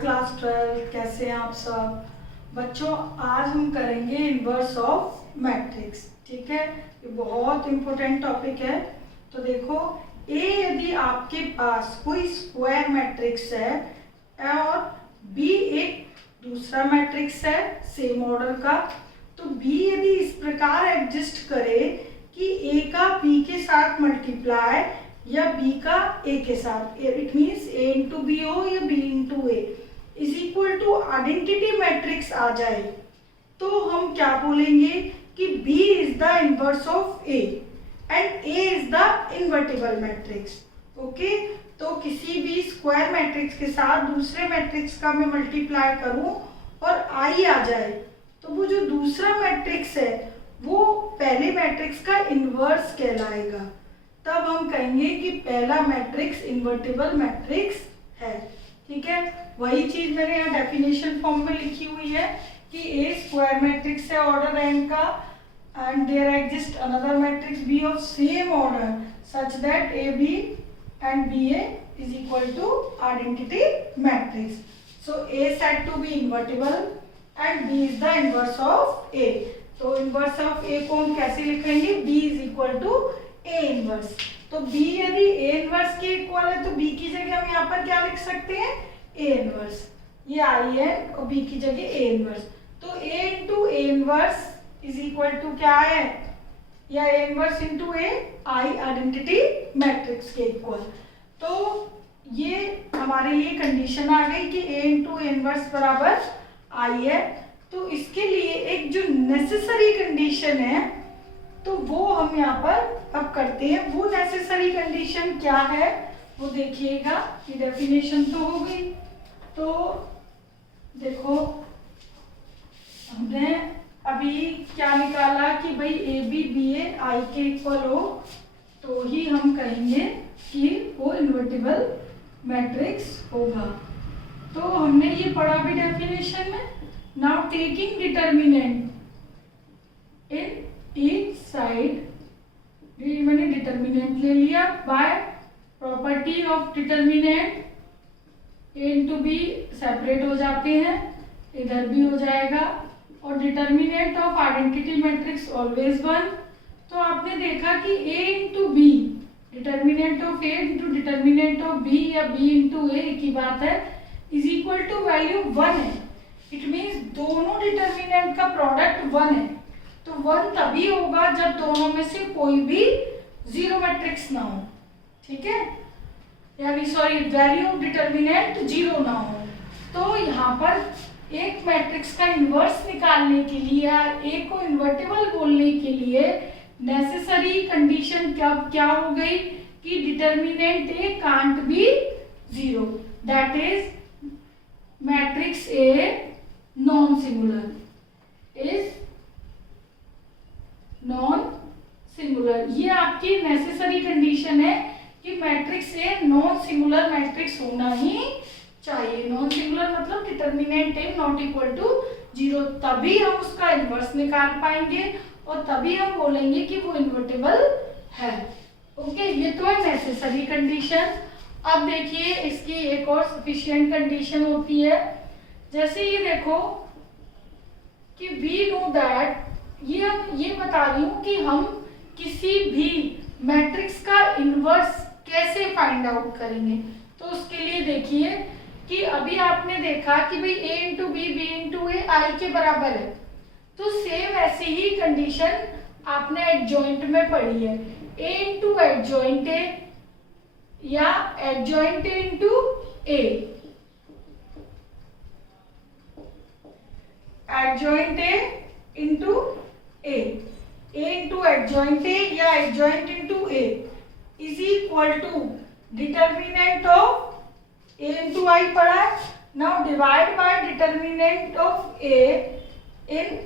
Class 12, कैसे हैं आप सब बच्चों। आज हम करेंगे इनवर्स ऑफ मैट्रिक्स। ठीक है, ये बहुत इंपॉर्टेंट टॉपिक है। तो देखो, ए यदि आपके पास कोई स्क्वायर मैट्रिक्स है और बी एक दूसरा मैट्रिक्स है सेम ऑर्डर का, तो बी यदि इस प्रकार एग्जिस्ट करे कि ए का बी के साथ मल्टीप्लाई या बी का ए के साथ, it means A into B हो या B into A is equal to identity matrix आ जाए, तो हम क्या बोलेंगे कि B is the inverse of A and A is the invertible matrix. Okay, तो किसी भी स्क्वायर मैट्रिक्स के साथ दूसरे मैट्रिक्स का मैं मल्टीप्लाई करूं और I आ जाए, तो वो जो दूसरा मैट्रिक्स है वो पहले मैट्रिक्स का इनवर्स कहलाएगा। तब हम कहेंगे कि पहला मैट्रिक्स इन्वर्टिबल मैट्रिक्स है। ठीक है, वही चीज मैंने यहाँ डेफिनेशन फॉर्म में लिखी हुई है कि ए स्क्वायर मैट्रिक्स है ऑर्डर n का and there exists another matrix B of same order such that AB and BA is equal to identity matrix. So A said to be invertible and B is the inverse of A. तो inverse of A को हम कैसे लिखेंगे? B is equal to A inverse. तो B यदि A inverse के equal है तो B की जगह हम यहाँ पर क्या लिख सकते हैं? A inverse. ये IN और B की जगह A inverse. तो A into A inverse is equal to क्या है? या A inverse into A I identity matrix के इक्वल। तो ये हमारे लिए कंडीशन आ गई कि A into A inverse बराबर I है। तो इसके लिए एक जो नेसेसरी कंडीशन है तो वो हम यहाँ पर अब करते हैं। वो नेसेसरी कंडीशन क्या है वो देखिएगा। ये डेफिनेशन तो हो गई। तो देखो, हमने अभी क्या निकाला कि भाई A B B A I के इक्वल हो तो ही हम कहेंगे कि वो इन्वर्टिबल मैट्रिक्स होगा। तो हमने ये पढ़ा भी डेफिनेशन में। Now taking determinant in each side, मैंने डिटर्मिनेंट ले लिया by property of determinant, A into B separate हो जाते हैं, इधर भी हो जाएगा, और determinant of identity matrix always 1। तो आपने देखा कि A into B, determinant of A into determinant of B या बी इंटू ए की बात है, इज इक्वल टू वैल्यू 1 है। इट मीन्स दोनों डिटर्मिनेंट का प्रोडक्ट 1 है। तो 1 तभी होगा जब दोनों में से कोई भी जीरो मैट्रिक्स ना हो। ठीक है, यानी सॉरी वैल्यू ऑफ डिटर्मिनेंट 0 ना हो। तो यहाँ पर एक मैट्रिक्स का इन्वर्स निकालने के लिए या ए को इन्वर्टिबल बोलने के लिए नेसेसरी कंडीशन क्या हो गई कि determinant A can't be 0, that is matrix A non singular, is non singular. ये आपकी नेसेसरी कंडीशन है कि matrix A non singular matrix होना ही चाहिए। नॉन सिंगुलर मतलब determinant A not equal to 0, तभी हम उसका इन्वर्स निकाल पाएंगे और तभी हम बोलेंगे कि वो इन्वर्टिबल है। ओके, ये तो है नेसेसरी कंडीशन। अब देखिए इसकी एक और सफिशिएंट कंडीशन होती है। जैसे ये देखो कि वी नो दैट, ये बता रही हूं कि हम किसी भी मैट्रिक्स का इन्वर्स कैसे फाइंड आउट करेंगे। तो उसके लिए देखिए कि अभी आपने देखा कि भाई a into B B into A I के बराबर है, तो सेम ऐसी ही कंडीशन आपने एडजॉइंट में पढ़ी है। a इंटू एडजॉइंट ए या adjoint A into A, adjoint A into A, a into adjoint A या adjoint into A is equal to determinant of a into I पढ़ा है। Now divide by determinant of a in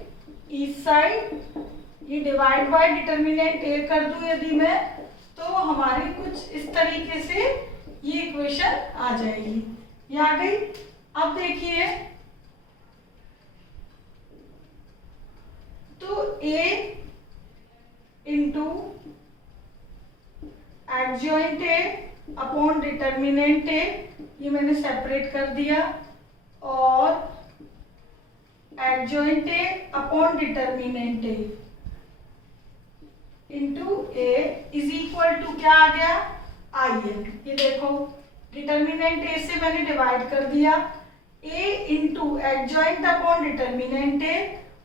each side. ये divide by determinant a कर दूं यदि मैं, तो हमारी कुछ इस तरीके से ये इक्वेशन आ जाएगी। ये आ गई। अब देखिए, तो a into adjoint a upon determinant A, ये मैंने सेपरेट कर दिया। और adjoint A upon determinant A into A is equal to क्या आ गया, आई एन। ये देखो डिटर्मिनेंट ए से मैंने डिवाइड कर दिया, ए इंटू एडजॉइंट अपॉन डिटर्मिनेंट ए,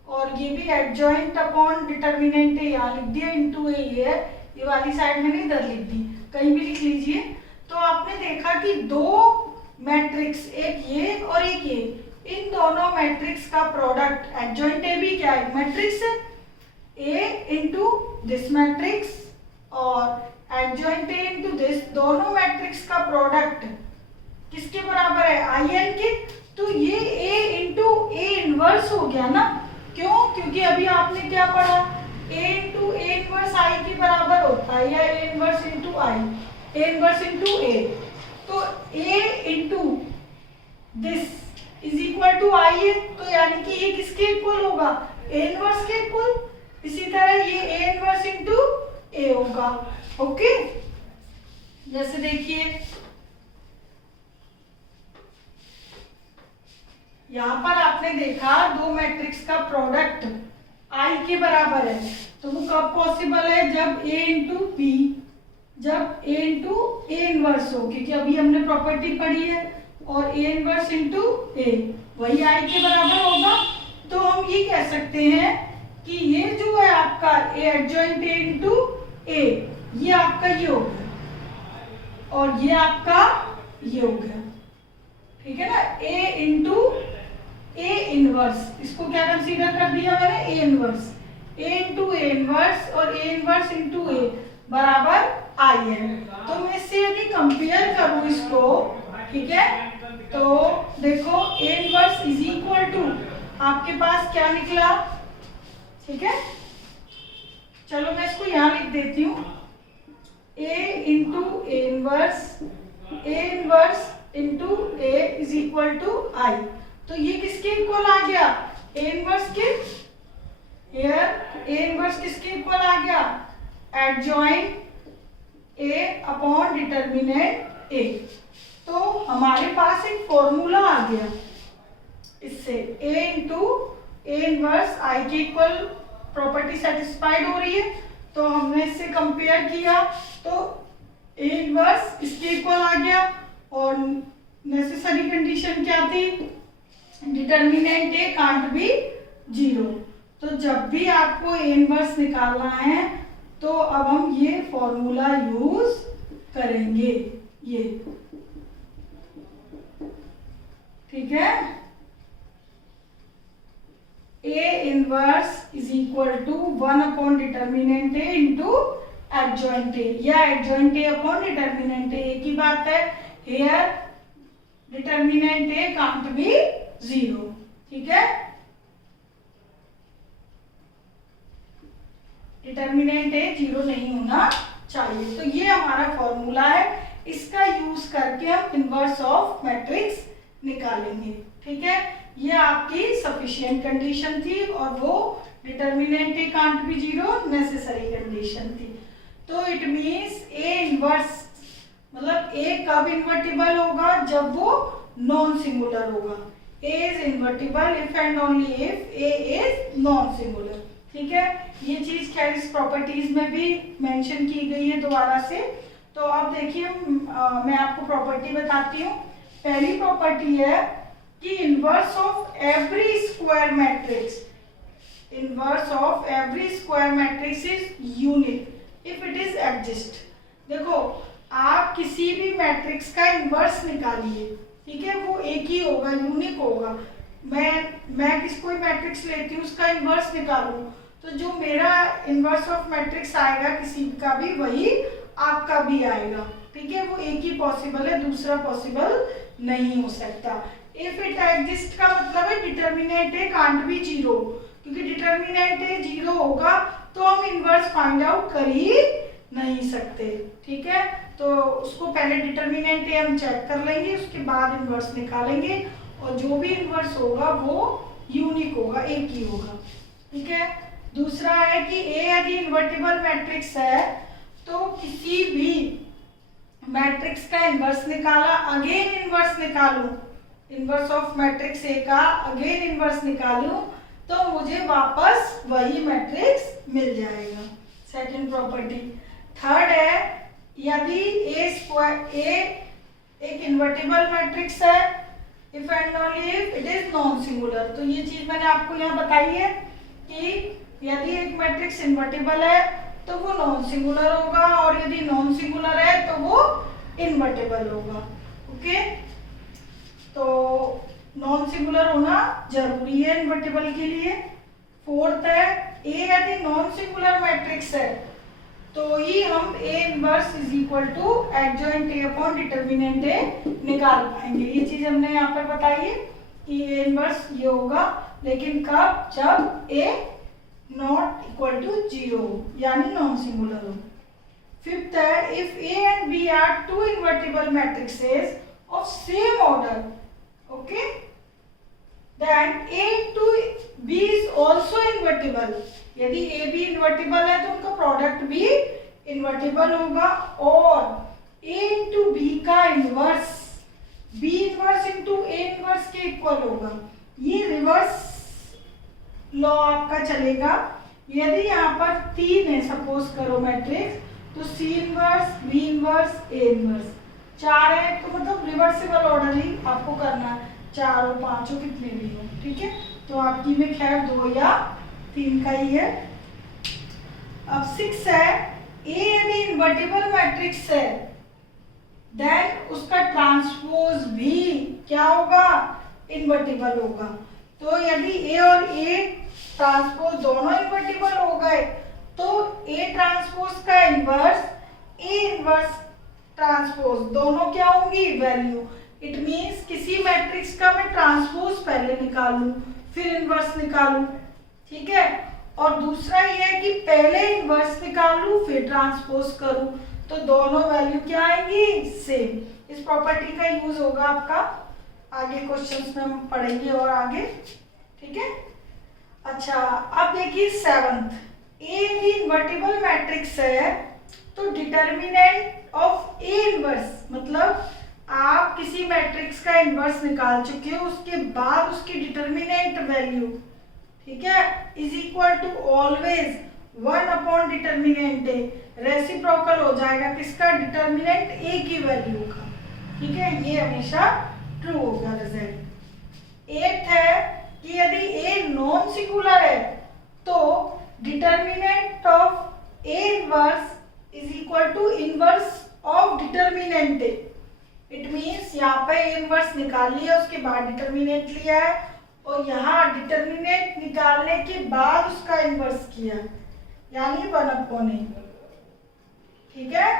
और ये भी एडजॉइंट अपॉन डिटर्मिनेंट ए यहाँ लिख दिया, इंटू ए ये है, ये वाली साइड मैंने इधर लिख दी, कहीं भी लिख लीजिए। तो आपने देखा कि दो मैट्रिक्स, एक ये और एक ये, इन दोनों मैट्रिक्स का प्रोडक्ट, एडजॉइंट ए भी क्या है, मैट्रिक्स है, ए इंटू दिस मैट्रिक्स और एडजॉइंट ए इंटू दिस, दोनों मैट्रिक्स का प्रोडक्ट किसके बराबर है, आई एन के। तो ये ए इंटू ए इनवर्स हो गया ना, क्यों, क्योंकि अभी आपने क्या पढ़ा, ए इंटू ए इनवर्स आई के बराबर होता है, या A inverse into I, A inverse into A. तो A into this is equal to I है, तो यानी कि ये किसके इक्वल होगा, ए इनवर्स के इक्वल। इसी तरह ये ए इनवर्स इंटू ए होगा। ओके, जैसे देखिए यहां पर आपने देखा दो मैट्रिक्स का प्रोडक्ट आई के बराबर है, तो वो कब पॉसिबल है, जब ए इंटू बी, जब ए इंटू ए इनवर्स हो, क्योंकि अभी हमने प्रॉपर्टी पढ़ी है, और ए इनवर्स इंटू ए वही आई के बराबर होगा। तो हम ये कह सकते हैं कि ये जो है आपका ए एडजॉइंट ए इंटू ए, ये आपका ये हो गया और ये आपका ये हो गया, ठीक है ना, ए इंटू ए इनवर्स, इसको क्या कंसीडर कर दिया मैंने, A inverse, A into A inverse और ए इनवर्स इंटू ए बराबर आई है। तो मैं इससे यदि कंपेयर करूं इसको, ठीक है, तो देखो A inverse is equal to आपके पास क्या निकला, ठीक है, चलो मैं इसको यहां लिख देती हूं, A into A inverse into A is equal to I. तो ये किसके इक्वल आ गया, ए इनवर्स के, हियर ए इनवर्स किसके इक्वल आ गया, adjoint A upon determinant A. तो हमारे पास एक फॉर्मूला आ गया, इससे ए इंटू ए इनवर्स आई के इक्वल प्रॉपर्टी सेटिस्फाइड हो रही है। तो हमने इससे कंपेयर किया तो ए इनवर्स इसके इक्वल आ गया, और नेसेसरी कंडीशन क्या थी, determinant A can't be zero. तो जब भी आपको ए इनवर्स निकालना है तो अब हम ये फॉर्मूला यूज करेंगे, ये ठीक है, A inverse is equal to 1 upon determinant A into adjoint A, या adjoint A upon determinant A, एक ही बात है, here determinant A can't be zero, ठीक है, डिटर्मिनेंट ए जीरो नहीं होना चाहिए। तो ये हमारा फॉर्मूला है, इसका यूज करके हम इनवर्स ऑफ मैट्रिक्स निकालेंगे, ठीक है। ये आपकी सफिशिएंट कंडीशन थी और वो determinant A can't be zero necessary condition थी। तो इट मींस ए इनवर्स मतलब ए कब इन्वर्टिबल होगा, जब वो नॉन सिंगुलर होगा। A is invertible if and only if A is non singular, ठीक है। ये चीज खैर इस प्रॉपर्टीज में भी मेंशन की गई है दोबारा से। तो अब देखिए मैं आपको प्रॉपर्टी बताती हूँ। पहली प्रॉपर्टी है कि inverse of every square matrix, inverse of every square matrix is unique if it is exist. देखो आप किसी भी मैट्रिक्स का इनवर्स निकालिए, ठीक है, वो एक ही होगा, यूनिक होगा। मैं कोई मैट्रिक्स लेती हूँ, उसका इनवर्स निकालूं तो जो मेरा इनवर्स ऑफ मैट्रिक्स आएगा किसी का भी, वही आपका भी आएगा, ठीक है। वो एक ही पॉसिबल है, दूसरा पॉसिबल नहीं हो सकता। इफ इट एग्जिस्ट का मतलब है determinant A can't be zero, क्योंकि डिटर्मिनेंट ए जीरो होगा तो हम इनवर्स फाइंड आउट कर ही नहीं सकते, ठीक है। तो उसको पहले डिटर्मिनेंट ए हम चेक कर लेंगे, उसके बाद इनवर्स निकालेंगे, और जो भी इनवर्स होगा वो यूनिक होगा, एक ही होगा, ठीक है। दूसरा है कि ए यदि इन्वर्टिबल मैट्रिक्स है तो किसी भी मैट्रिक्स का इनवर्स निकाला, अगेन इनवर्स निकालूं इनवर्स ऑफ मैट्रिक्स ए का अगेन इनवर्स निकालूं तो मुझे वापस वही मैट्रिक्स मिल जाएगा। Second property. थर्ड है, यदि ए एक इन्वर्टिबल मैट्रिक्स है, if and only if it is non singular. तो ये चीज मैंने आपको यहाँ बताई है कि यदि एक मैट्रिक्स इन्वर्टिबल है तो वो नॉन सिंगुलर होगा, और यदि नॉन सिंगुलर है तो वो इन्वर्टिबल होगा। ओके, तो नॉन सिंगुलर होना जरूरी है इन्वर्टिबल के लिए। फोर्थ है, ए यदि नॉन सिंगुलर मैट्रिक्स है तो ही हम A inverse is equal to adjoint A upon determinant A निकाल पाएंगे। ये चीज हमने यहाँ पर बताई है कि ए इनवर्स ये होगा, लेकिन कब? जब ए नॉट इक्वल टू 0 यानी नॉन सिंगुलर हो। फिफ्थ है, if A and B are two invertible matrices of same order, okay, then A to B is also invertible। यदि A भी इन्वर्टिबल है तो उनका प्रोडक्ट भी इन्वर्टिबल होगा, और A इंटू B का inverse B inverse into A inverse के इक्वल होगा। ये रिवर्स लॉ आपका चलेगा। यदि यहाँ पर 3 है सपोज करो मैट्रिक्स, तो C inverse, B inverse, A inverse. 4 है तो मतलब रिवर्सिबल ऑर्डर ही आपको करना है, 4 और 5 हो कितने भी हो, ठीक है। तो आपकी में खैर 2 या 3 का ही है। अब 6 है, ए यदि इन्वर्टिबल मैट्रिक्स है देन उसका ट्रांसपोज भी क्या होगा? इन्वर्टिबल होगा। तो यदि ए और ए ट्रांसपोज दोनों इन्वर्टिबल हो गए तो ए ट्रांसपोज का इनवर्स ए इनवर्स ट्रांसपोज दोनों क्या होंगी? वैल्यू। इट मीन्स किसी मैट्रिक्स का मैं ट्रांसपोज पहले निकालूं फिर इनवर्स निकालूं, ठीक है। और दूसरा ये है कि पहले इनवर्स निकालूं फिर ट्रांसपोज करूं, तो दोनों वैल्यू क्या आएंगी? सेम। इस प्रॉपर्टी का यूज होगा आपका आगे क्वेश्चंस में हम पढ़ेंगे और आगे, ठीक है। अच्छा, अब देखिए 7th, ए भी इन्वर्टिबल मैट्रिक्स है तो डिटर्मिनेंट ऑफ ए इनवर्स, मतलब आप किसी मैट्रिक्स का इनवर्स निकाल चुके हो उसके बाद उसकी डिटर्मिनेंट वैल्यू, ठीक है, is equal to always 1 upon determinant A. Reciprocal हो जाएगा किसका? डिटर्मिनेंट ए की वैल्यू का, ठीक है। ये हमेशा ट्रू होगा रिजल्ट। 8th है कि यदि ए नॉन सिंगुलर है तो determinant of A inverse is equal to inverse of determinant A. It means यहाँ पे इनवर्स निकाल लिया उसके बाद डिटर्मिनेंट लिया है, और यहाँ डिटर्मिनेंट निकालने के बाद उसका इनवर्स किया, यानी 1 अपॉन ए, ठीक है।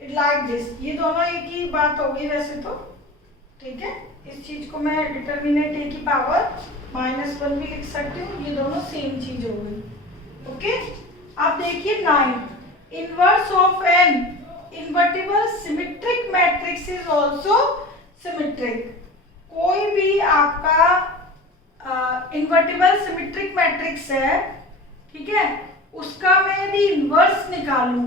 It like this. ये दोनों एक ही बात होगी वैसे तो, ठीक है। इस चीज को मैं डिटर्मिनेंट ए की पावर -1 भी लिख सकती हूँ, ये दोनों सेम चीज हो गई, ओके। अब देखिए 9, inverse of an invertible symmetric matrix is also symmetric. कोई भी आपका इन्वर्टिबल सिमेट्रिक मैट्रिक्स है, ठीक है, उसका मैं यदि इनवर्स निकालूं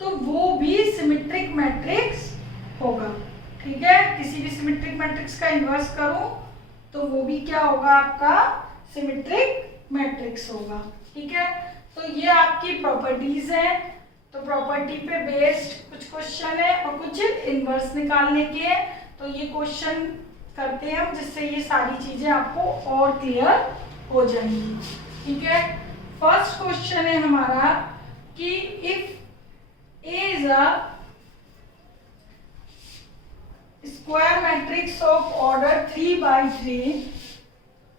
तो वो भी सिमेट्रिक मैट्रिक्स होगा, ठीक है। किसी भी सिमेट्रिक मैट्रिक्स का इनवर्स करूं तो वो भी क्या होगा? आपका सिमेट्रिक मैट्रिक्स होगा, ठीक है। तो ये आपकी प्रॉपर्टीज हैं। तो प्रॉपर्टी पे बेस्ड कुछ क्वेश्चन है और कुछ इनवर्स निकालने के हैं, तो ये क्वेश्चन करते हैं हम जिससे ये सारी चीजें आपको और क्लियर हो जाएंगी, ठीक है। फर्स्ट क्वेश्चन है हमारा कि if A is a square matrix of order 3×3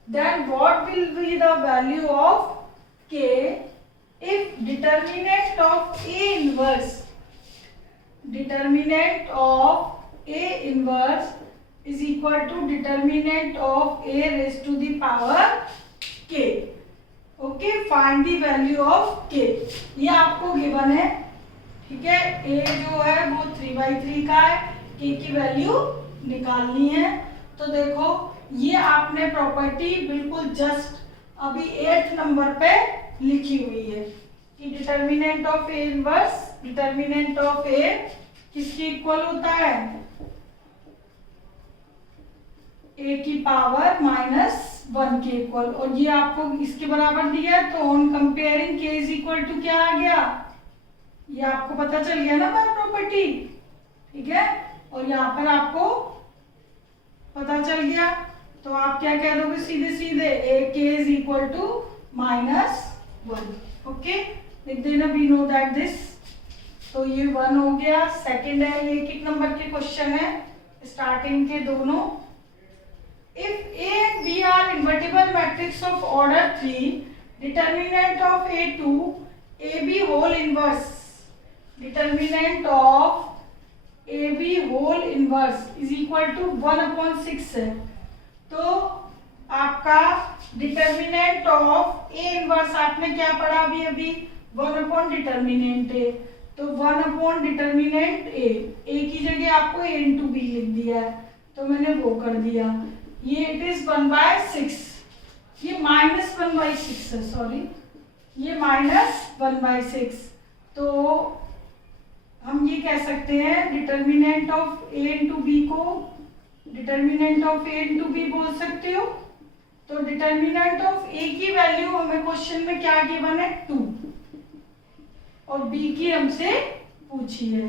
then what will be the value of k if determinant of A inverse is equal to determinant of A raised to the power k। Okay, find the value of k। ये आपको given है, ठीक है। A जो है वो 3×3 का है, k की वैल्यू निकालनी है। तो देखो ये आपने प्रॉपर्टी बिल्कुल जस्ट अभी 8th नंबर पे लिखी हुई है कि determinant of A inverse, determinant of A किसके इक्वल होता है? ए की पावर -1 के इक्वल, और ये आपको इसके बराबर दिया है, तो ऑन कंपेयरिंग के इज इक्वल टू क्या आ गया, ये आपको पता चल गया ना बाय प्रॉपर्टी, ठीक है। और यहाँ पर आपको पता चल गया, तो आप क्या कह दोगे सीधे सीधे, ए के इज इक्वल टू -1, ओके, लिख देना, वी नो दैट दिस। तो ये 1 हो गया। सेकंड है, ये कितने नंबर के क्वेश्चन है, स्टार्टिंग के दोनों। If A and B are invertible matrix of order 3, determinant of A2 AB whole inverse, determinant of AB whole inverse is equal to 1/6 है। तो आपका डिटरमिनेंट ऑफ ए इनवर्स आपने क्या पढ़ा अभी 1/डिटरमिनेंट ए, तो 1/डिटरमिनेंट ए की जगह आपको a इंटू बी लिख दिया है, तो मैंने वो कर दिया। ये इट इज 1/6, ये -1/6 है, सॉरी, ये -1/6। तो हम ये कह सकते हैं determinant of a into B को determinant of a into B बोल सकते हो। तो डिटरमिनेंट ऑफ a की वैल्यू हमें क्वेश्चन में क्या गिवन है 2, और b की हमसे पूछी है,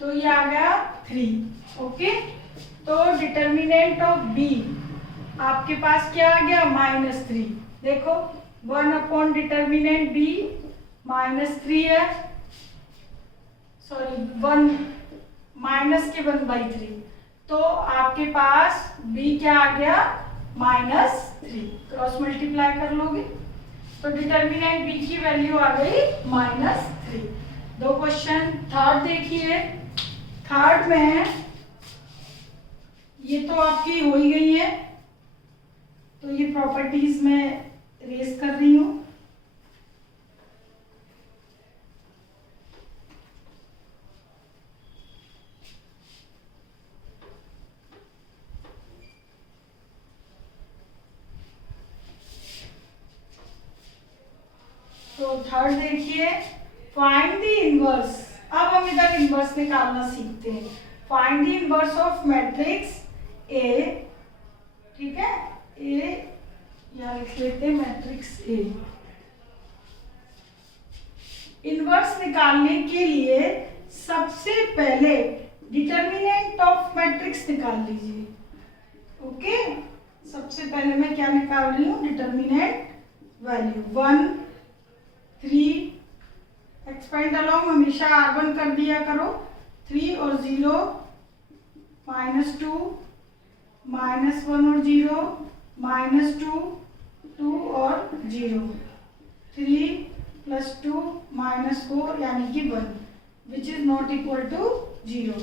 तो ये आ गया 3, ओके। तो डिटरमिनेंट ऑफ b आपके पास क्या आ गया -3, देखो 1/डिटरमिनेंट b -3 है, सॉरी 1 माइनस के 1/3, तो आपके पास b क्या आ गया -3, क्रॉस मल्टीप्लाई कर लोगे तो डिटरमिनेंट b की वैल्यू आ गई -3। दो क्वेश्चन। थर्ड देखिए, थर्ड में ये तो आपकी हो ही गई है, तो ये प्रॉपर्टीज में रेस कर रही हूं। तो थर्ड देखिए, फाइंड द इनवर्स। अब हम इधर इनवर्स निकालना सीखते हैं। Find the inverse of matrix A, ठीक है, ए या लिख लेते हैं मैट्रिक्स ए। इनवर्स निकालने के लिए सबसे पहले डिटरमिनेंट ऑफ मैट्रिक्स निकाल लीजिए, ओके। सबसे पहले मैं क्या निकाल रही हूँ, डिटरमिनेंट वैल्यू 1 3, एक्सपेंड अलोंग हमेशा R1 कर दिया करो, 3 और 0, -2, -1 और 0, -2, 2 और 0, 3 + 2 -4 यानी कि 1, which is not equal to 0।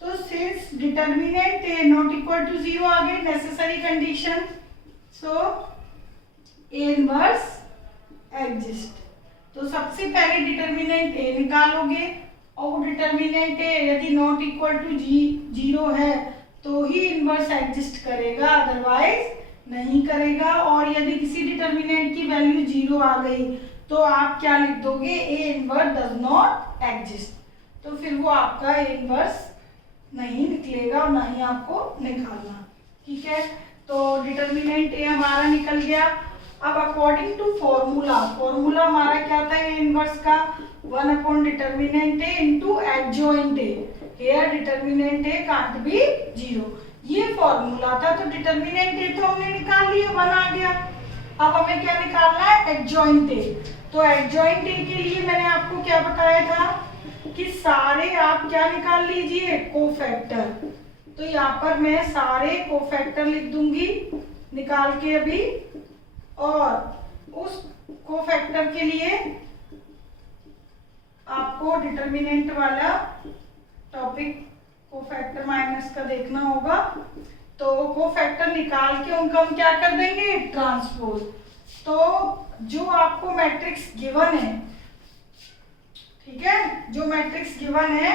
तो since determinant A not equal to 0 आ गई, necessary condition, so A inverse exist. तो सबसे पहले डिटरमिनेंट ए निकालोगे, और डिटरमिनेंट ए यदि नॉट इक्वल टू 0 है तो ही इनवर्स एग्जिस्ट करेगा, अदरवाइज नहीं करेगा। और यदि किसी डिटरमिनेंट की वैल्यू 0 आ गई तो आप क्या लिख दोगे, A inverse does not exist, तो फिर वो आपका ए इनवर्स नहीं निकलेगा और ना ही आपको निकालना, ठीक है। तो डिटरमिनेंट ए हमारा निकल गया। अब अकॉर्डिंग टू फॉर्मूला, फॉर्मूला हमारा क्या था ए इनवर्स का, one by determinant A into adjoint A, here determinant A can't be 0, ये फॉर्मूला था। तो डिटरमिनेंट ए तो हमने निकाल लिया, 1 आ गया। अब हमें क्या निकालना है, एडजॉइंट ए। तो एडजॉइंट ए के लिए मैंने आपको क्या बताया था कि सारे आप क्या निकाल लीजिए, कोफैक्टर। तो यहाँ पर मैं सारे कोफैक्टर लिख दूंगी निकाल के अभी, और उस कोफैक्टर के लिए आपको डिटरमिनेंट वाला टॉपिक कोफैक्टर माइनस का देखना होगा। तो कोफैक्टर निकाल के उनका हम क्या कर देंगे, ट्रांसपोज। तो जो आपको मैट्रिक्स गिवन है, ठीक है, जो मैट्रिक्स गिवन है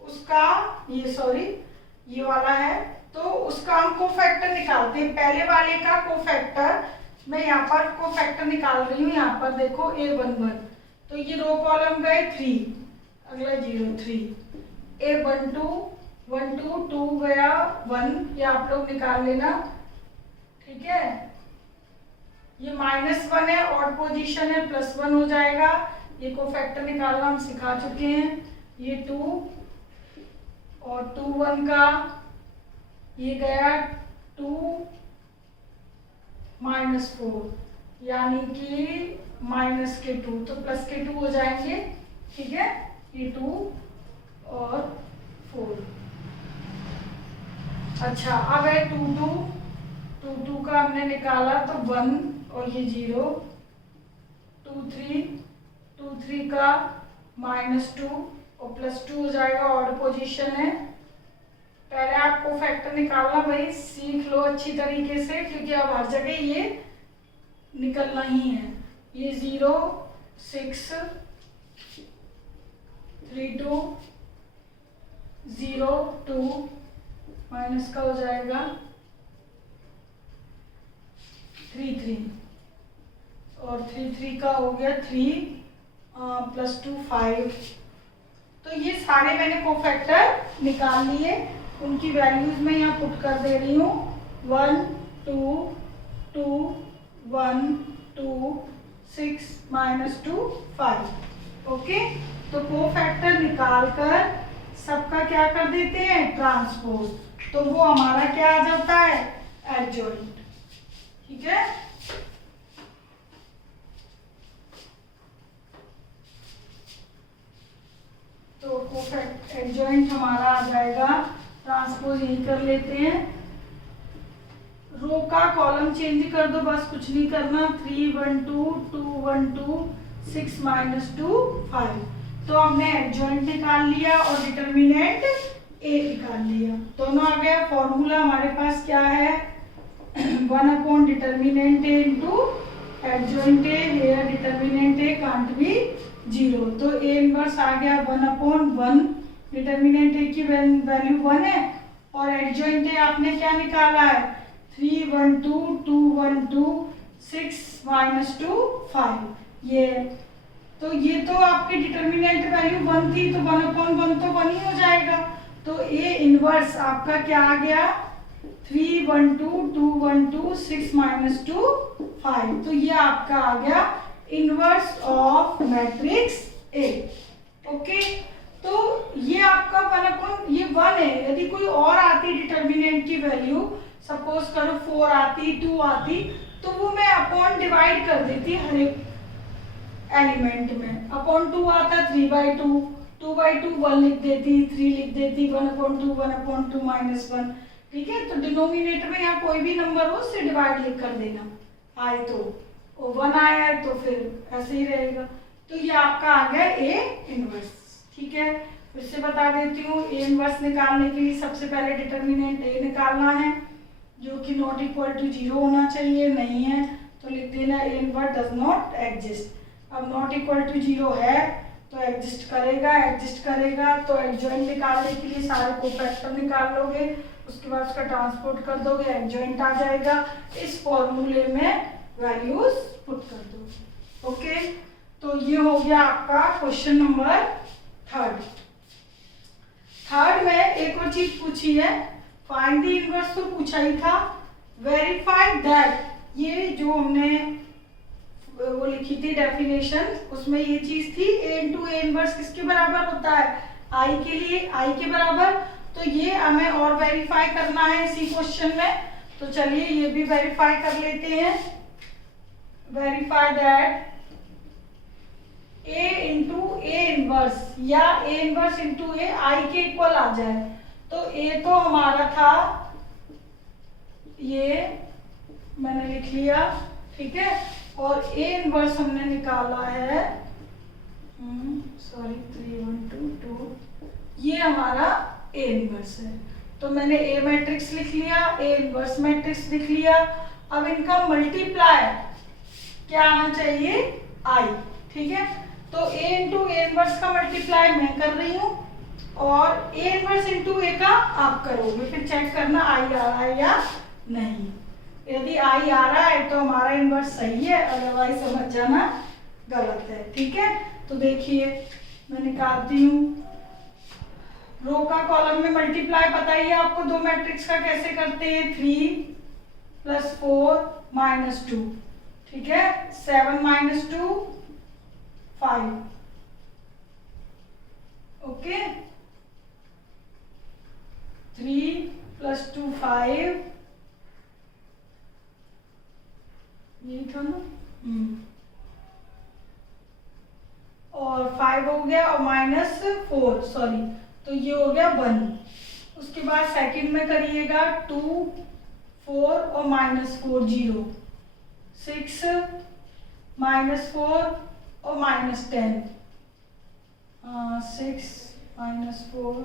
उसका ये वाला है, तो उसका हम कोफैक्टर निकालते हैं। पहले वाले का कोफैक्टर मैं यहाँ पर कोफैक्टर निकाल रही हूँ, यहाँ पर देखो A11, तो ये 2 कॉलम गए 3, अगला 0 3, A12 1 2 2 गया 1, ये आप लोग निकाल लेना, ठीक है, ये -1 है, ऑड पोजीशन है, +1 हो जाएगा। ये कोफैक्टर निकालना हम सिखा चुके हैं। ये 2 और 2 1 का ये गया 2 -4 यानी कि -2, तो +2 हो जाएंगे। ठीक है, ये 2 और 4। अच्छा, अब है 2 का हमने निकाला तो 1 और ये 0, 2 3 का -2 और +2 हो जाएगा, ऑड पोजीशन है। पहले आपको फैक्टर निकालना भाई सीख लो अच्छी तरीके से, क्योंकि अब हर जगह ये निकलना ही है। ये 0 6 3 2 0 2 माइनस का हो जाएगा 3 3 और 3 3 का हो गया 3 +2 5। तो ये सारे मैंने कोफैक्टर निकाल लिए, उनकी वैल्यूज मैं यहाँ पुट कर दे रही हूँ। 1 2 2 1 2 6 -2 5। ओके, तो कोफैक्टर निकालकर सबका क्या कर देते हैं, ट्रांसपोज, तो वो हमारा क्या आ जाता है, एडजॉइंट। ठीक है, तो कोफैक्टर एडजॉइंट हमारा आ जाएगा, ट्रांसपोज यही कर लेते हैं। रो का कॉलम चेंज कर दो, बस कुछ नहीं करना। 3 1 2 2 1 2 6 -2 5। तो हमने एडजॉइंट निकाल लिया और डिटर्मिनेंट ए निकाल लिया, दोनों आ गया। फॉर्मूला हमारे पास क्या है, 1 determinant A into adjoint A, here determinant A can't be 0, तो ए इनवर्स आ गया 1/1। डिटर्मिनेंट ए की वैल्यू 1 है और एडजॉइंट ए आपने क्या निकाला है, 3 1 2 2 1 2 6 -2 5। ये तो ये तो आपकी डिटर्मिनेंट वैल्यू 1 थी, तो 1/1 तो 1 ही हो जाएगा। तो ए इनवर्स आपका क्या आ गया, 3 1 2 2 1 2 6 -2 5। तो ये आपका आ गया inverse of matrix A. Okay, तो ये आपका 1/, ये 1 है। यदि कोई और आती डिटर्मिनेंट की वैल्यू, सपोज करो 4 आती, 2 आती, तो वो मैं अपॉन डिवाइड कर देती हर एक एलिमेंट में। अपॉन 2 आता 3/2, 2/2 1 लिख देती, 3 लिख देती, 1/2 1/2 -1। ठीक है, तो डिनोमिनेटर में यहाँ कोई भी नंबर हो उससे डिवाइड लिख कर देना, आए तो 1 आया है तो फिर ऐसे ही रहेगा। तो ये आपका आ गया ए इनवर्स। ठीक है, फिर से बता देती हूँ, ए इनवर्स निकालने के लिए सबसे पहले डिटर्मिनेंट ए निकालना है, जो कि नॉट इक्वल टू 0 होना चाहिए। नहीं है तो लिख देना A inverse does not exist. अब नॉट इक्वल टू 0 है तो एग्जिस्ट करेगा, तो एडजॉइंट निकालने के लिए सारे कोफैक्टर निकाल लोगे, उसके बाद उसका ट्रांसपोर्ट कर दोगे, एडजॉइंट आ जाएगा। इस फॉर्मूले में वैल्यूज पुट कर दो। ओके, तो ये हो गया आपका क्वेश्चन नंबर 3। में एक और चीज पूछी है, फाइंड द इनवर्स तो पूछा ही था, वेरीफाई दैट, ये जो हमने वो लिखी थी डेफिनेशन, उसमें ये चीज थी a इंटू ए इनवर्स किसके बराबर होता है, i के लिए i के बराबर। तो ये हमें और वेरीफाई करना है इसी क्वेश्चन में, तो चलिए ये भी वेरीफाई कर लेते हैं। Verify that a into A inverse या a inverse into A i के इक्वल आ जाए। तो a तो हमारा था, ये मैंने लिख लिया, ठीक है, और a इनवर्स हमने निकाला है, सॉरी 3 1 2 2, ये हमारा a इनवर्स है। तो मैंने a मैट्रिक्स लिख लिया, a इनवर्स मैट्रिक्स लिख लिया। अब इनका मल्टीप्लाई क्या आना चाहिए, i। ठीक है, तो a इंटू ए इनवर्स का मल्टीप्लाई मैं कर रही हूँ और a इनवर्स इंटू ए का आप करोगे, फिर चेक करना i आ रहा है या नहीं। यदि i आ रहा है तो हमारा इनवर्स सही है, अदरवाइज समझ जाना गलत है। ठीक है, तो देखिए मैं निकालती हूँ, रो का कॉलम में मल्टीप्लाई बताइए आपको दो मैट्रिक्स का कैसे करते हैं। 3 प्लस 4 माइनस 2, ठीक है। 7 माइनस 2 5, ओके। 3 प्लस 2 5, यही था ना। और 5 हो गया और माइनस 4, सॉरी, तो ये हो गया 1। उसके बाद सेकंड में करिएगा 2 4 और माइनस 4 0, 6 माइनस 4 और माइनस 10, 6 माइनस 4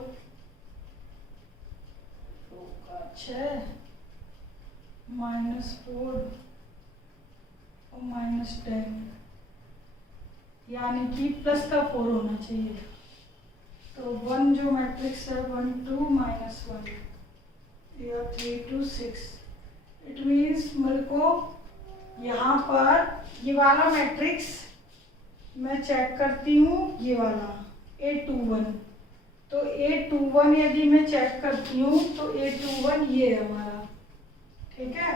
6 माइनस 4 और माइनस 10, यानी कि प्लस का 4 होना चाहिए। तो 1 जो मैट्रिक्स है 1 2 माइनस 1 या 3 2 6, इट मीन्स मेरे को यहाँ पर ये वाला मैट्रिक्स मैं चेक करती हूँ, ये वाला A21। तो A21 यदि मैं चेक करती हूँ तो A21 ये है हमारा, ठीक है।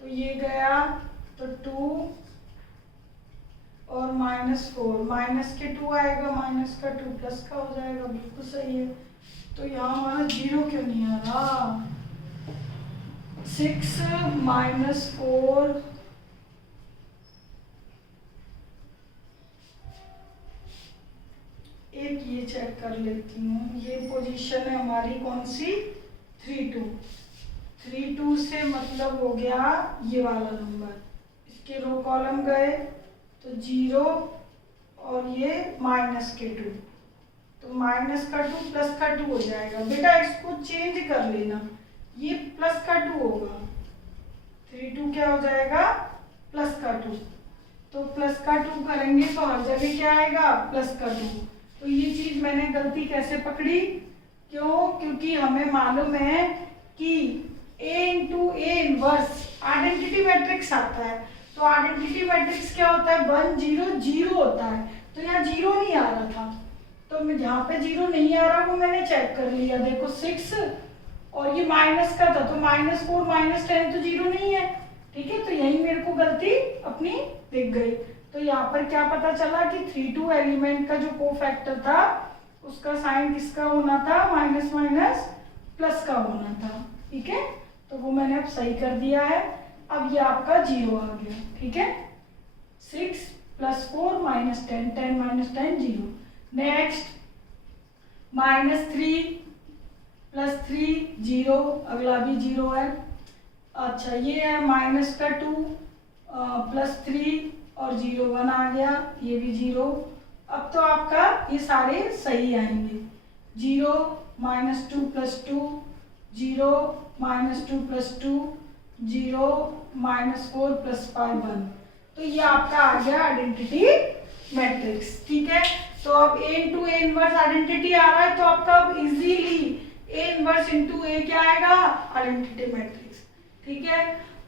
तो ये गया तो 2 और माइनस 4, माइनस के 2 आएगा, माइनस का 2 प्लस का हो जाएगा, बिल्कुल सही है। तो यहाँ हमारा 0 क्यों नहीं आ रहा? 6 माइनस 4 एक ये चेक कर लेती हूँ, ये पोजीशन है हमारी कौन सी? 3 2। 3 2 से मतलब हो गया ये वाला नंबर, इसके रो कॉलम गए तो 0 और ये माइनस के 2, तो माइनस का 2 प्लस का 2 हो जाएगा। बेटा इसको चेंज कर लेना, ये प्लस का 2 होगा, 3 2 क्या हो जाएगा? प्लस का 2। तो प्लस का 2 करेंगे तो हर जगह क्या आएगा? प्लस का 2। तो ये चीज मैंने गलती कैसे पकड़ी? क्यों? क्योंकि हमें मालूम है कि A into A inverse identity matrix आता है। तो आइडेंटिटी मैट्रिक्स क्या होता है? 1 0 0 होता है। तो यहाँ 0 नहीं आ रहा था, तो मैं जहाँ पे 0 नहीं आ रहा वो मैंने चेक कर लिया। देखो 6 और ये माइनस का था, तो माइनस 4 माइनस 10 तो 0 नहीं है, ठीक है। तो यही मेरे को गलती अपनी दिख गई। तो यहाँ पर क्या पता चला कि 3 2 एलिमेंट का जो कोफैक्टर था उसका साइन किसका होना था? माइनस माइनस प्लस का होना था, ठीक है। तो वो मैंने अब सही कर दिया है। अब ये आपका 0 आ गया, ठीक है। 6 plus 4 minus 10, 10 minus 10 0। Next minus 3 plus 3 0, अगला भी 0 है। अच्छा ये है माइनस का 2 प्लस 3 और 0 1 आ गया, ये भी 0। अब तो आपका ये सारे सही आएंगे। 0 minus 2 plus 2, 0 minus 2 plus 2, 0 minus 4 plus 5 1। तो ये आपका आ गया आइडेंटिटी मैट्रिक्स, ठीक है। तो अब A into A inverse identity आ रहा है, तो आपका अब easily A inverse into A क्या आएगा? आइडेंटिटी मैट्रिक्स, ठीक है।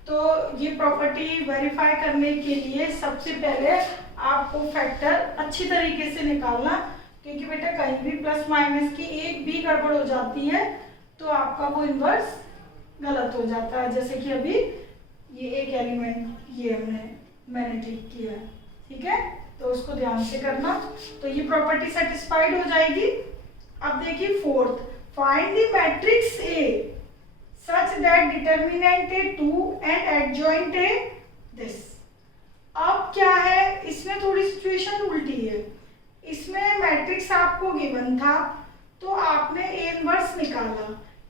तो ये प्रॉपर्टी वेरीफाई करने के लिए सबसे पहले आपको फैक्टर अच्छी तरीके से निकालना, क्योंकि बेटा कहीं भी प्लस माइनस की एक भी गड़बड़ हो जाती है तो आपका वो इनवर्स गलत हो जाता है। जैसे कि अभी ये एक एलिमेंट ये मैंने ठीक किया है, ठीक है। तो उसको ध्यान से करना। तो ये प्रॉपर्टी सेटिस्फाइड हो जाएगी। अब देखिए fourth, find the matrix A such that determinant A 2 and adjoint A this। अब क्या है, इसमें थोड़ी सिचुएशन उल्टी है। इसमें मैट्रिक्स आपको गिवन था तो आपने A इनवर्स निकाला।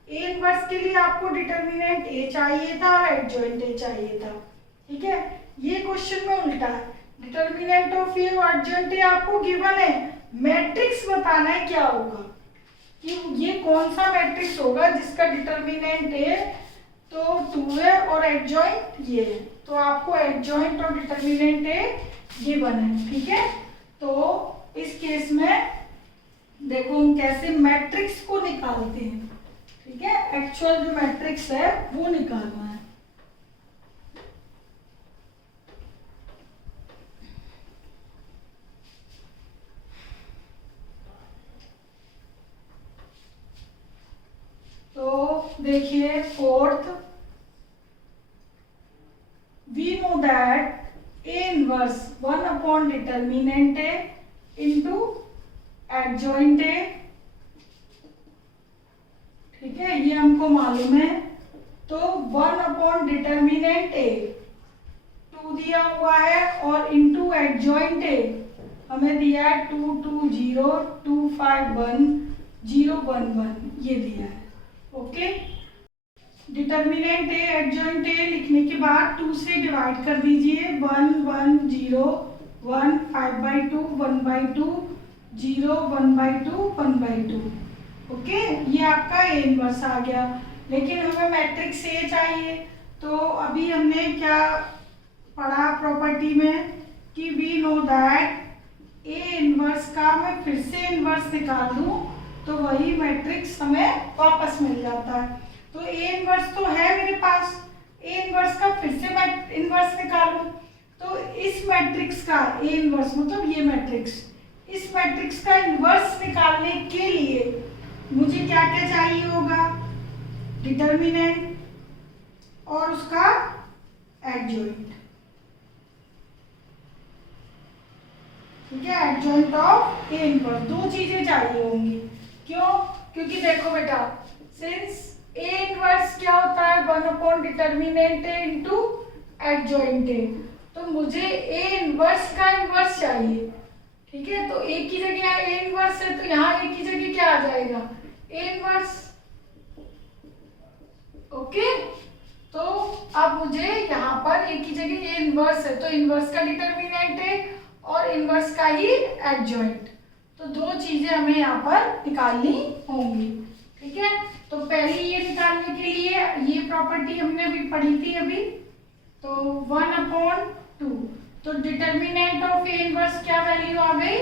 A इनवर्स के लिए आपको डिटर्मिनेंट A चाहिए था और एडजॉइंट A चाहिए था, ठीक है। ये क्वेश्चन में उल्टा है, डिटर्मिनेंट ऑफ A और एडजॉइंट A आपको गिवन है, मैट्रिक्स बताना है क्या होगा, कि ये कौन सा मैट्रिक्स होगा जिसका डिटर्मिनेंट है तो 2 है और एडजॉइंट ये है। तो आपको एडजॉइंट और डिटर्मिनेंट है गिवन है, ठीक है। तो इस केस में देखो हम कैसे मैट्रिक्स को निकालते हैं, ठीक है। एक्चुअल जो मैट्रिक्स है वो निकालना है। तो देखिए fourth that A inverse 1 upon determinant A into adjoint ए, ठीक है, ये हमको मालूम है। तो 1 अपॉन डिटर्मिनेंट ए 2 दिया हुआ है और इंटू एडजॉइंट ए हमें दिया है 2 2 0 2 5 1 0 1 1 ये दिया है। ओके, डिटर्मिनेंट ए एडजॉइंट ए लिखने के बाद 2 से डिवाइड कर दीजिए, 1 1 0 1 5/2 1/2 0 1/2 1/2। ओके, ये आपका ए इनवर्स आ गया। लेकिन हमें मैट्रिक्स ए चाहिए, तो अभी हमने क्या पढ़ा प्रॉपर्टी में कि we know that A inverse का मैं फिर से इनवर्स निकाल दूं तो वही मैट्रिक्स हमें वापस मिल जाता है। तो ए इनवर्स तो है मेरे पास, ए इनवर्स का फिर से मैं इनवर्स निकालूं तो इस मैट्रिक्स का ए इनवर्स मतलब ये मैट्रिक्स, इस मैट्रिक्स का इनवर्स निकालने के लिए मुझे क्या क्या चाहिए होगा, डिटर्मिनेंट और उसका एडजॉइंट, ठीक है, एडजॉइंट ऑफ ए इनवर्स, दो चीजें चाहिए होंगी। क्यों? क्योंकि देखो बेटा, सिंस ए इनवर्स क्या होता है 1 upon determinant A into adjoint ए, तो मुझे ए इनवर्स का इनवर्स चाहिए, ठीक है। तो ए की जगह ए इनवर्स है तो यहाँ ए की जगह क्या आ जाएगा, ए इनवर्स। ओके, तो अब मुझे यहाँ पर ए की जगह ए इनवर्स है तो इनवर्स का डिटर्मिनेंट है और इनवर्स का ही एडजॉइंट, तो दो चीजें हमें यहाँ पर निकालनी होंगी, ठीक है। तो पहले ये निकालने के लिए ये प्रॉपर्टी हमने अभी पढ़ी थी अभी, तो 1/2, तो डिटर्मिनेंट ऑफ ए इनवर्स क्या वैल्यू आ गई,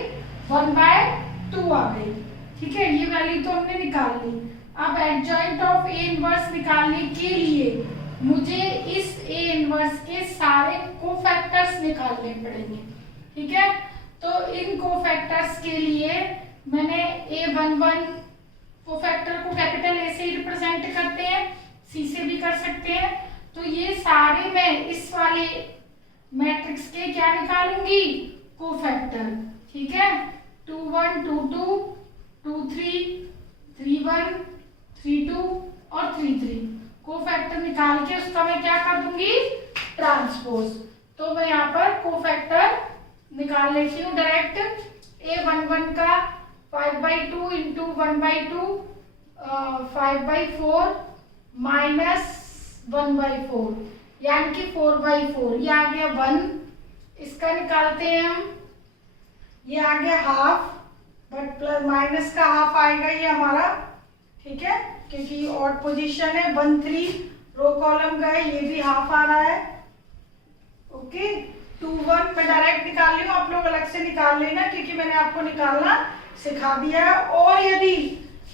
1/2 आ गई, ठीक है, ये वैल्यू तो हमने निकाल ली। अब एडजॉइंट ऑफ ए इनवर्स निकालने के लिए मुझे इस ए इनवर्स के सारे कोफैक्टर्स निकालने पड़ेंगे, ठीक है। तो इन कोफैक्टर्स के लिए मैंने A11 कोफैक्टर को कैपिटल ए से ही रिप्रेजेंट करते हैं, सी से भी कर सकते हैं। तो ये सारे मैं इस वाले मैट्रिक्स के क्या निकालूंगी, कोफैक्टर, ठीक है, 2 1 2 2 2 3 3 1 3 2 और 3 3 कोफैक्टर निकाल के उसका मैं क्या कर दूंगी, ट्रांसपोज। तो मैं यहाँ पर कोफैक्टर निकाल लेती हूँ डायरेक्ट। A11 का 5/2 इंटू 1/2 5/4 माइनस 1/4 यानी कि 4/4, ये आ गया 1, इसका निकालते हैं हम, ये आ गया हाफ, बट प्लस माइनस का हाफ आएगा ये हमारा, ठीक है, क्योंकि ऑड पोजीशन है, 1 3 रो कॉलम का है, ये भी हाफ आ रहा है। ओके, 2 1 मैं डायरेक्ट निकाल रही हूँ, आप लोग अलग से निकाल लेना क्योंकि मैंने आपको निकालना सिखा दिया है। और यदि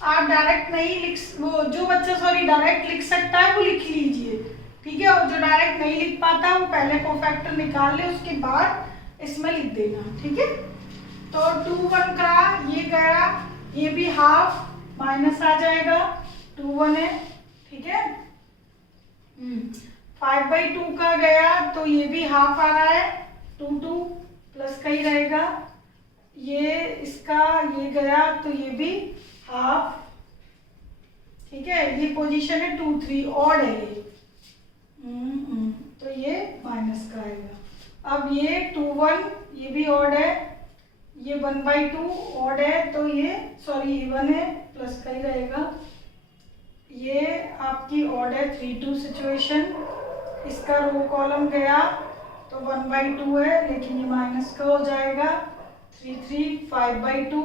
आप डायरेक्ट नहीं लिख, वो जो बच्चा सॉरी डायरेक्ट लिख सकता है वो लिख लीजिए, ठीक है, और जो डायरेक्ट नहीं लिख पाता वो पहले कोफैक्टर निकाल ले, उसके बाद इसमें लिख देना, ठीक है। तो 2 1 का ये गया, ये भी हाफ माइनस आ जाएगा, 2 1 है, ठीक है। 5/2 का गया तो ये भी हाफ आ रहा है, 2 2 प्लस का ही रहेगा, ये इसका ये गया तो ये भी हाफ, ठीक है, ये पोजीशन है 2 3 ऑड है ये, तो ये माइनस का आएगा। अब ये 2 1 ये भी ऑड है, ये 1/2 ऑड है तो ये सॉरी इवन है, प्लस का ही रहेगा, ये आपकी ऑड है 3 2 सिचुएशन, इसका रो कॉलम गया तो 1/2 है लेकिन ये माइनस का हो जाएगा, 3 3 5/2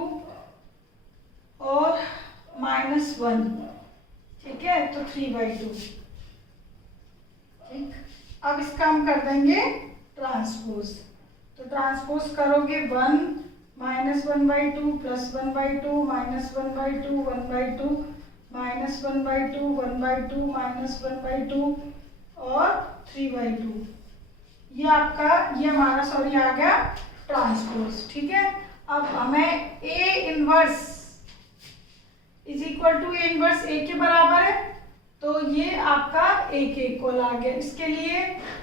और -1, ठीक है, तो 3/2, ठीक। अब इसका हम कर देंगे ट्रांसपोज, तो ट्रांसपोज करोगे 1 -1/2 प्लस 1/2 -1/2 1/2 -1/2 1/2 -1/2 और 3/2, ये आपका ये हमारा सॉरी आ गया ट्रांसपोज, ठीक है। अब हमें A inverse is equal to A inverse A के बराबर है, तो ये आपका एक इक्वल आ गया। इसके लिए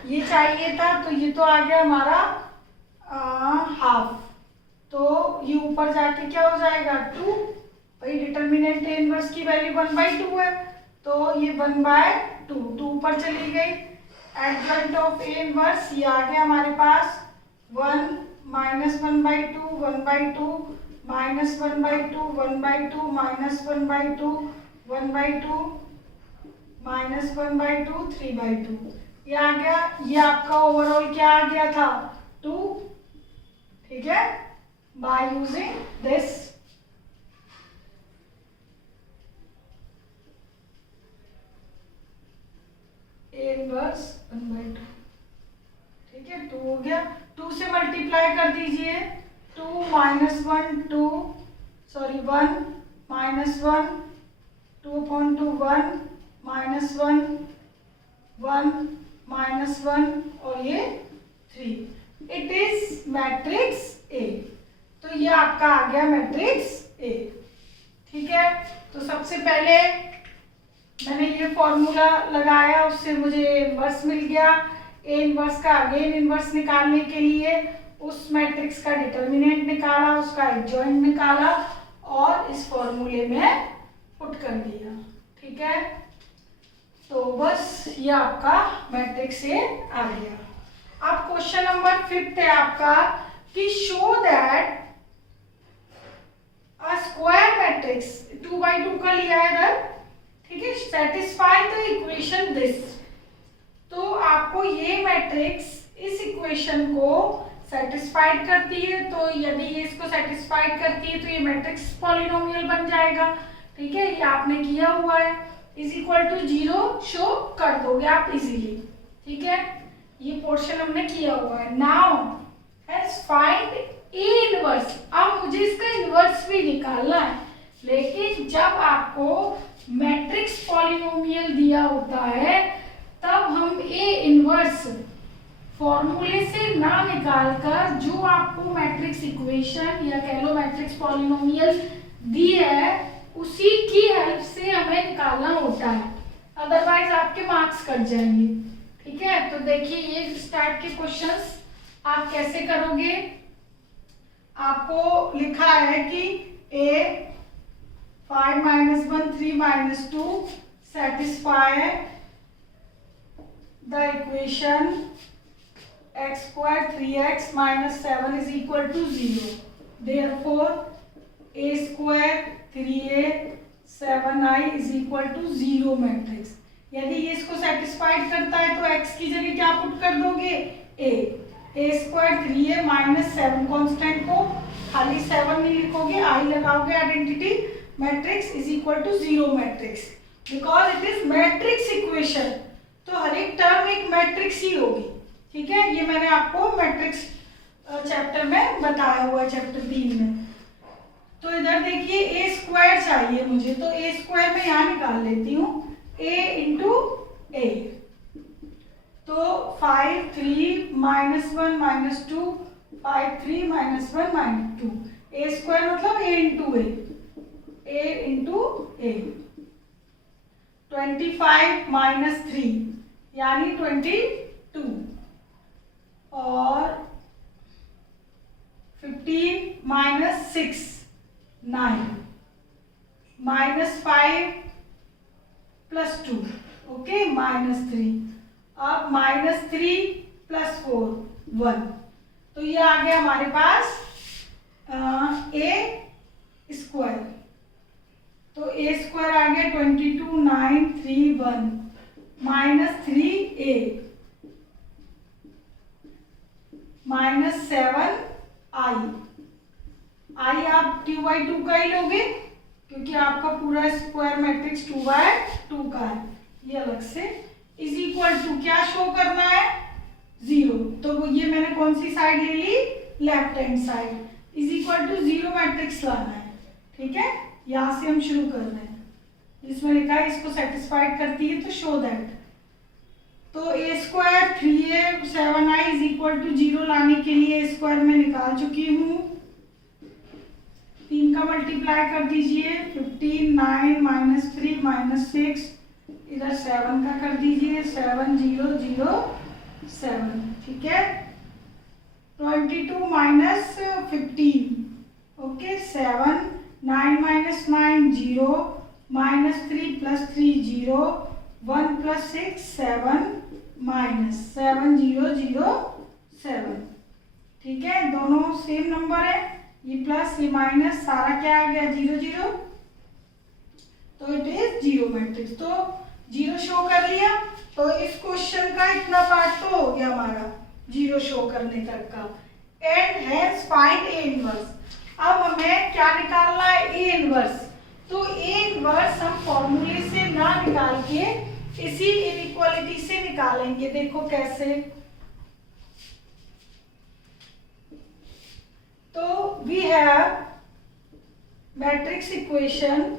ये चाहिए था, तो ये तो आ गया हमारा हाफ। तो ये ऊपर जाके क्या हो जाएगा 2। भाई डिटर्मिनेंट ए इनवर्स की वैल्यू 1/2 है, तो ये 1/2 2 ऊपर चली गई। एडजॉइंट ऑफ ए इनवर्स ये आ गया हमारे पास 1 -1/2 1/2 -1/2 1/2 -1/2 1/2 -1/2 3/2 ये आ गया। ये आपका ओवरऑल क्या आ गया था 2। ठीक है, by using this A inverse 1/2। ठीक है, 2 हो गया। 2 से मल्टीप्लाई कर दीजिए। 2 -1 2 सॉरी 1 -1 2/2 1 -1 1 -1 और ये 3। इट इज मैट्रिक्स ए। तो ये आपका आ गया मैट्रिक्स ए। ठीक है, तो सबसे पहले मैंने ये फॉर्मूला लगाया, उससे मुझे इनवर्स मिल गया। ए इनवर्स का अगेन इनवर्स निकालने के लिए उस मैट्रिक्स का डिटर्मिनेंट निकाला, उसका एडजॉइंट निकाला और इस फॉर्मूले में पुट कर दिया। ठीक है, तो बस ये आपका मैट्रिक्स ए आ गया। अब क्वेश्चन नंबर 5 है आपका कि show that a square matrix 2/2 का लिया है इधर। ठीक है, सेटिस्फाई द इक्वेशन दिस। तो आपको ये मैट्रिक्स इस इक्वेशन को सेटिस्फाइड करती है, तो यदि ये इसको सेटिस्फाइड करती है तो ये मैट्रिक्स पॉलिनोमियल बन जाएगा। ठीक है, ये आपने किया हुआ है। इज इक्वल टू 0 शो कर दोगे आप इजीली। ठीक है, ये पोर्शन हमने किया हुआ है। Now has find A inverse. अब मुझे इसका इनवर्स भी निकालना है, लेकिन जब आपको मैट्रिक्स पॉलिनोमियल दिया होता है तब हम ए इनवर्स फॉर्मूले से ना निकालकर जो आपको मैट्रिक्स इक्वेशन या कह लो मैट्रिक्स पॉलिनोमियल दी है उसी की हेल्प से हमें निकालना होता है, अदरवाइज आपके मार्क्स कट जाएंगे। ठीक है, तो देखिए ये स्टार्ट के क्वेश्चंस आप कैसे करोगे। आपको लिखा है कि ए 5 -1 3 -2 satisfy the equation x² 3x - 7 is equal to 0. Therefore a² 3a 7i is equal to 0 matrix. यदि ये इसको सेटिस्फाइड करता है तो x की जगह क्या पुट कर दोगे a² 3a - 7 कांस्टेंट को खाली 7 नहीं लिखोगे, i लगाओगे identity matrix is equal to 0 matrix, because it is matrix equation. तो हर एक टर्म एक मैट्रिक्स ही होगी। ठीक है, ये मैंने आपको मैट्रिक्स चैप्टर में बताया हुआ है, चैप्टर 3 में। तो इधर देखिए ए स्क्वायर चाहिए मुझे, तो ए स्क्वायर में यहाँ निकाल लेती हूँ a इंटू ए। तो 5 3 -1 -2 5 3 -1 -2 a स्क्वायर मतलब a इंटू ए 25 - 3 यानी 22 और 15 - 6 9 -5 + 2 ओके -3। अब -3 + 4 1। तो ये आ गया हमारे पास ए स्क्वायर। तो ए स्क्वायर आ गया 22 9 3 1 -3a -7i। आई आप 2/2 का ही लोगे क्योंकि आपका पूरा स्क्वायर मैट्रिक्स 2/2 का है। ये अलग से इज इक्वल टू क्या शो करना है 0। तो वो ये मैंने कौन सी साइड ले ली left hand side. Is equal to 0 matrix लाना है। ठीक है, यहाँ से हम शुरू कर रहे हैं। जिसमें लिखा है इसको सेटिस्फाइड करती है तो शो दैट। तो a² 3a 7i is equal to 0 लाने के लिए स्क्वायर में निकाल चुकी हूँ। 3 का मल्टीप्लाई कर दीजिए 15 9 -3 -6 इधर 7 का कर दीजिए, 7 0 0 7, ठीक है। 22 minus 15, okay. 7 9 minus 9 0, minus 3 plus 3 0, 1 plus 6 7, minus 7 0 0 7, ठीक है। दोनों सेम नंबर है, ये प्लस ये माइनस, सारा क्या आ गया 0 0, तो इट इज जीरो मैट्रिक्स। तो जीरो शो कर लिया, तो इस क्वेश्चन का इतना पार्ट तो हो गया हमारा जीरो शो करने तक का। And hence find A inverse. अब हमें क्या निकालना है, ए इनवर्स। तो ए इनवर्स हम फॉर्मूले से ना निकाल के इसी इनइक्वालिटी से निकालेंगे। देखो कैसे। तो we have matrix equation,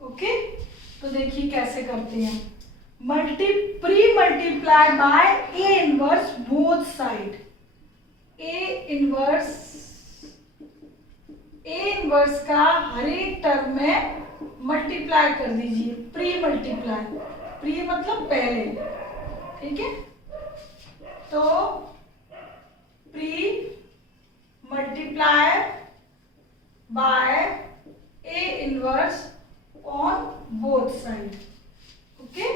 okay. तो देखिए कैसे करते हैं। Pre multiply by A inverse both side. A inverse का हर एक टर्म में मल्टीप्लाई कर दीजिए। प्री मल्टीप्लाई, प्री मतलब पहले, ठीक है। तो pre multiply by A inverse on both side, okay.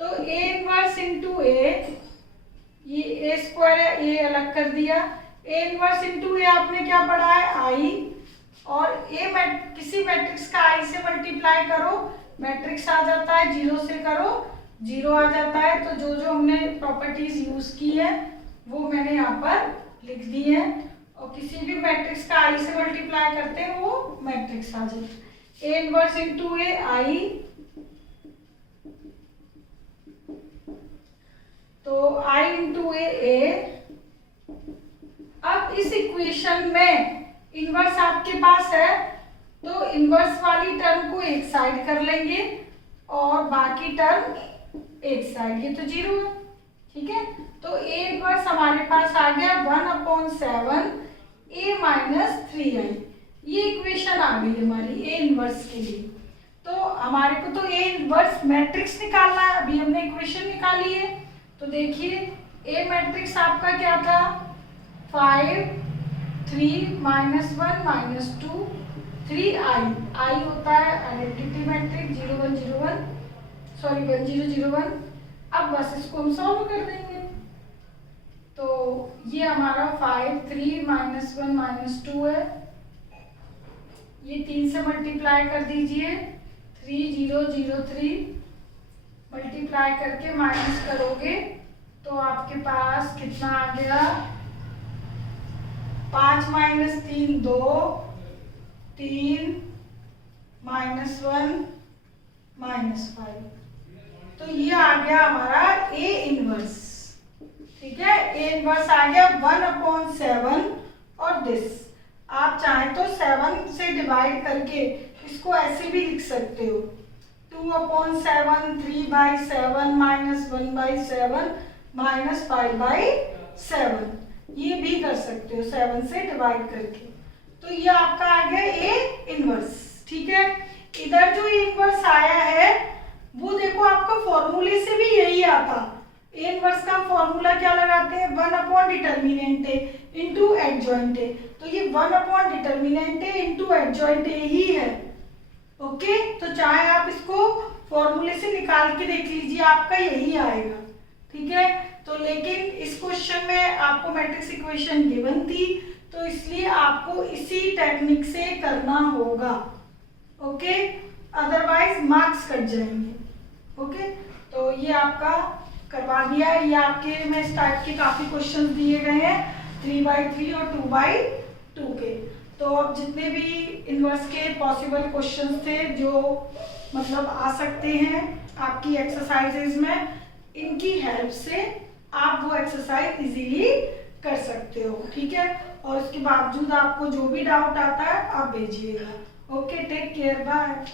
तो ए इनवर्स इंटू ए, ये ए स्क्वायर है, ए अलग कर दिया। ए इनवर्स इंटू ए आपने क्या पढ़ा है, आई। और ए किसी मैट्रिक्स का आई से मल्टीप्लाई करो, मैट्रिक्स आ जाता है, जीरो से करो जीरो आ जाता है। तो जो जो हमने प्रॉपर्टीज यूज की है वो मैंने यहाँ पर लिख दी है। और किसी भी मैट्रिक्स का आई से मल्टीप्लाई करते हैं वो मैट्रिक्स आ जाता है। ए इनवर्स इंटू ए आई, तो आई इंटू ए। अब इस इक्वेशन में इनवर्स आपके पास है, तो इनवर्स वाली टर्म को एक साइड कर लेंगे और बाकी टर्म एक साइड। ये तो जीरो है, ठीक है। तो ए इनवर्स हमारे पास आ गया 1/7 a माइनस 3i। ये इक्वेशन आ गई हमारी ए इनवर्स के लिए। तो हमारे को तो ए इनवर्स मैट्रिक्स निकालना है, अभी हमने इक्वेशन निकाली है। तो देखिए ए मैट्रिक्स आपका क्या था, 5 3 -1 -2 3i। आई होता है आइडेंटिटी मैट्रिक्स 0 1 0 1, सॉरी 1 0 0 1। अब बस इसको हम सॉल्व कर देंगे। तो ये हमारा 5 3 -1 -2 है, ये 3 से मल्टीप्लाई कर दीजिए, 3 0 0 3 मल्टीप्लाई करके माइनस करोगे तो आपके पास कितना आ गया, 5 - 3 2, 3 -1 -5। तो ये आ गया हमारा ए इनवर्स, ठीक है। ए इनवर्स आ गया 1/7 और दिस आप चाहें तो 7 से डिवाइड करके इसको ऐसे भी लिख सकते हो, 2/7 3/7 -1/7 -5/7, ये भी कर सकते हो 7 से डिवाइड करके। तो ये आपका आ गया ए इनवर्स, ठीक है। इधर जो इनवर्स आया है वो देखो आपका फॉर्मूले से भी यही आता। ए इनवर्स का फॉर्मूला क्या लगाते हैं, 1/डिटर्मिनेंट ए इंटू एडजॉइंट ए। तो ये 1/डिटर्मिनेंट ए इंटू एडजॉइंट ए ही है, ओके। तो चाहे आप इसको फॉर्मूले से निकाल के देख लीजिए, आपका यही आएगा, ठीक है। तो लेकिन इस क्वेश्चन में आपको मैट्रिक्स इक्वेशन गिवन थी, तो इसलिए आपको इसी टेक्निक से करना होगा, ओके। अदरवाइज मार्क्स कट जाएंगे, ओके। तो ये आपका करवा दिया है। ये आपके में इस टाइप के काफी क्वेश्चन दिए गए हैं 3/3 और 2/2 के। तो अब जितने भी इनवर्स के पॉसिबल क्वेश्चंस थे जो मतलब आ सकते हैं आपकी एक्सरसाइजेज में, इनकी हेल्प से आप वो एक्सरसाइज इजीली कर सकते हो, ठीक है। और इसके बावजूद आपको जो भी डाउट आता है आप भेजिएगा, ओके। Take care, bye.